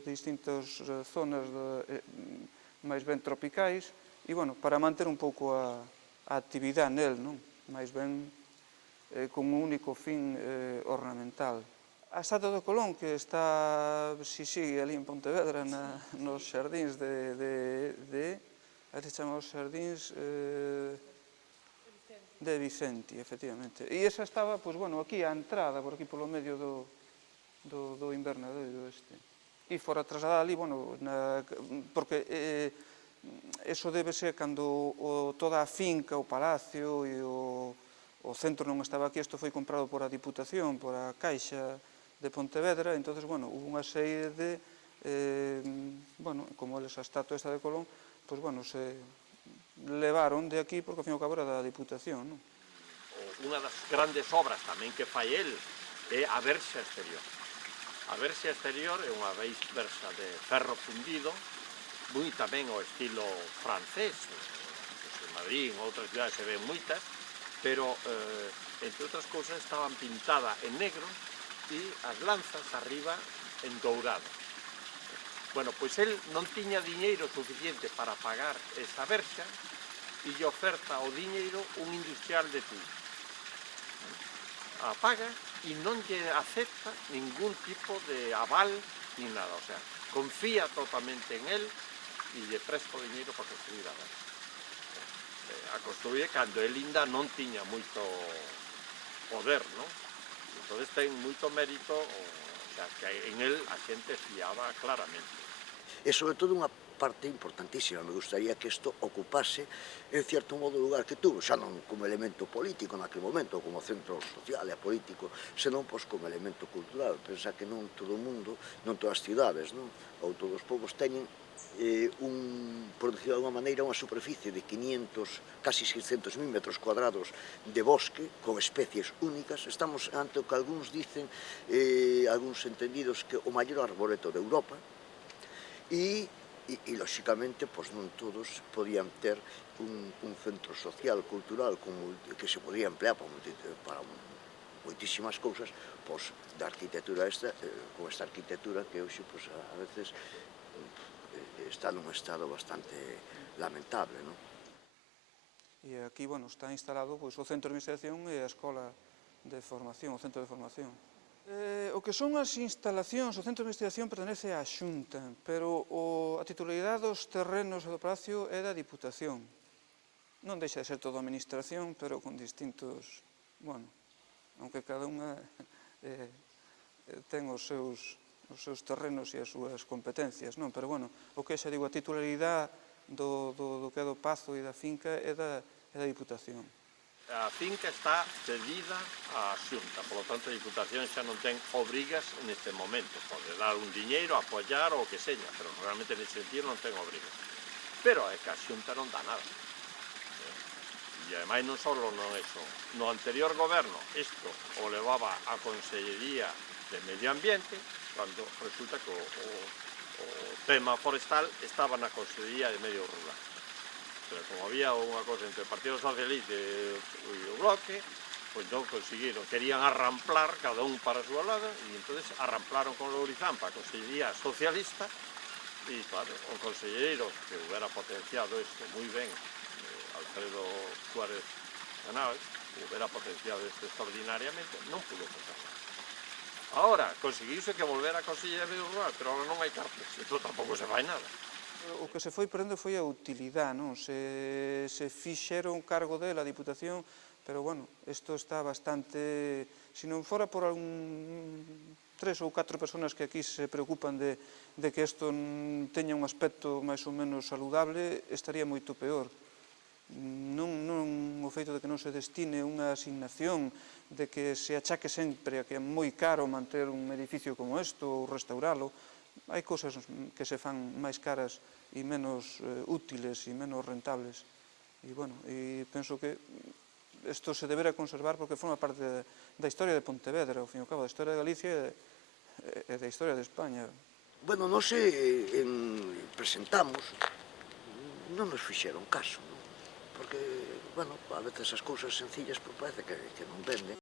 distintas zonas máis ben tropicais e, bueno, para manter un pouco a actividade nel, non? Máis ben con un único fin ornamental. A estatua do Colón, que está, si sigue ali en Pontevedra, nos xardíns a ver se chama os xardíns de Vicente, efectivamente. E esa estaba, pois, bueno, aquí á entrada, por aquí polo medio do invernadoiro este. E fora trasladada ali, bueno, porque eso débese cando toda a finca, o palacio e o centro non estaba aquí, isto foi comprado por a Diputación, por a Caixa de Pontevedra, entonces, bueno, hubo unha serie de, bueno, como eles a estatua esta de Colón, pois, bueno, se levaron de aquí porque, ao fin e ao cabo, era da Diputación, non? Unha das grandes obras tamén que fai el é a verxa exterior. A verxa exterior é unha verxa de ferro fundido, moi tamén ao estilo francés, en Madrid, en outras cidades se ven moitas, pero, entre outras cousas, estaban pintadas en negro e as lanzas arriba en dourado. Bueno, pois el non tiña diñeiro suficiente para pagar esa verxa e lle oferta o diñeiro un industrial de Tui. A paga e non lle acepta ningún tipo de aval ni nada, o sea, confía totalmente en él e lle presta o diñeiro para construir a verxa. A construir cando el ainda non tiña moito poder, non? Entón ten moito mérito, o sea, que en él a xente fiaba claramente. E sobre todo unha parte importantísima, me gustaría que isto ocupase en cierto modo o lugar que tuvo, xa non como elemento político naquele momento, como centro social e político, senón pois como elemento cultural. Pensa que non todo o mundo, non todas as cidades, non? Ou todos os povos teñen por decirlo de alguma maneira, unha superficie de 500, casi 600.000 metros cuadrados de bosque con especies únicas. Estamos ante o que algúns dicen, algúns entendidos, que o maior arboreto de Europa, e lóxicamente, pois non todos podían ter un centro social, cultural, que se podía emplear para moitísimas cousas, pois da arquitectura esta, con esta arquitectura que hoxe, pois, a veces está nun estado bastante lamentable, non? E aquí, bueno, está instalado o centro de investigación e a escola de formación, o centro de formación. O que son as instalacións, o centro de investigación pertenece á Xunta, pero a titularidade dos terrenos e do palacio é da Diputación. Non deixa de ser toda a administración, pero con distintos, bueno, aunque cada unha ten os seus terrenos e as súas competencias, non? Pero, bueno, o que xa digo, a titularidade do que é do pazo e da finca é da Diputación. A finca está cedida á Xunta, polo tanto a Diputación xa non ten obrigas neste momento. Pode dar un diñeiro, apoiar ou o que seña, pero realmente neste sentido non ten obrigas. Pero é que a Xunta non dá nada. E ademais non só non eso. No anterior goberno isto o levaba a Consellería de Medio Ambiente, cando resulta que o tema forestal estaba na Consellería de Medio Rural. Pero como había unha cosa entre o Partido Socialista e o Bloque, pois non conseguiron, querían arramplar cada un para a súa lado, e entonces arramplaron con Lourizán para a Consellería Socialista, e claro, o conselleiro que hubiera potenciado isto moi ben, Alfredo Suárez Canal, hubiera potenciado isto extraordinariamente, non pudo facer nada. Ahora, conseguiuse que volvera a Consellería de Medio Rural, pero ahora non hai cartas, entón tampouco se fai nada. O que se foi perdendo foi a utilidade, non? Se fixeron cargo dela a Diputación, pero, bueno, isto está bastante... Se non fora por 3 ou 4 personas que aquí se preocupan de que isto teña un aspecto máis ou menos saludable, estaría moito peor. Non o feito de que non se destine unha asignación, de que se achaque sempre a que é moi caro manter un edificio como isto ou restauralo. Hai cousas que se fan máis caras e menos útiles e menos rentables. E, bueno, penso que isto se deberá conservar porque forma parte da historia de Pontevedra, ao fin e ao cabo, da historia de Galicia e da historia de España. Bueno, nos presentamos, non nos fixeron caso, non? Porque, bueno, a veces as cousas sencillas parece que non venden.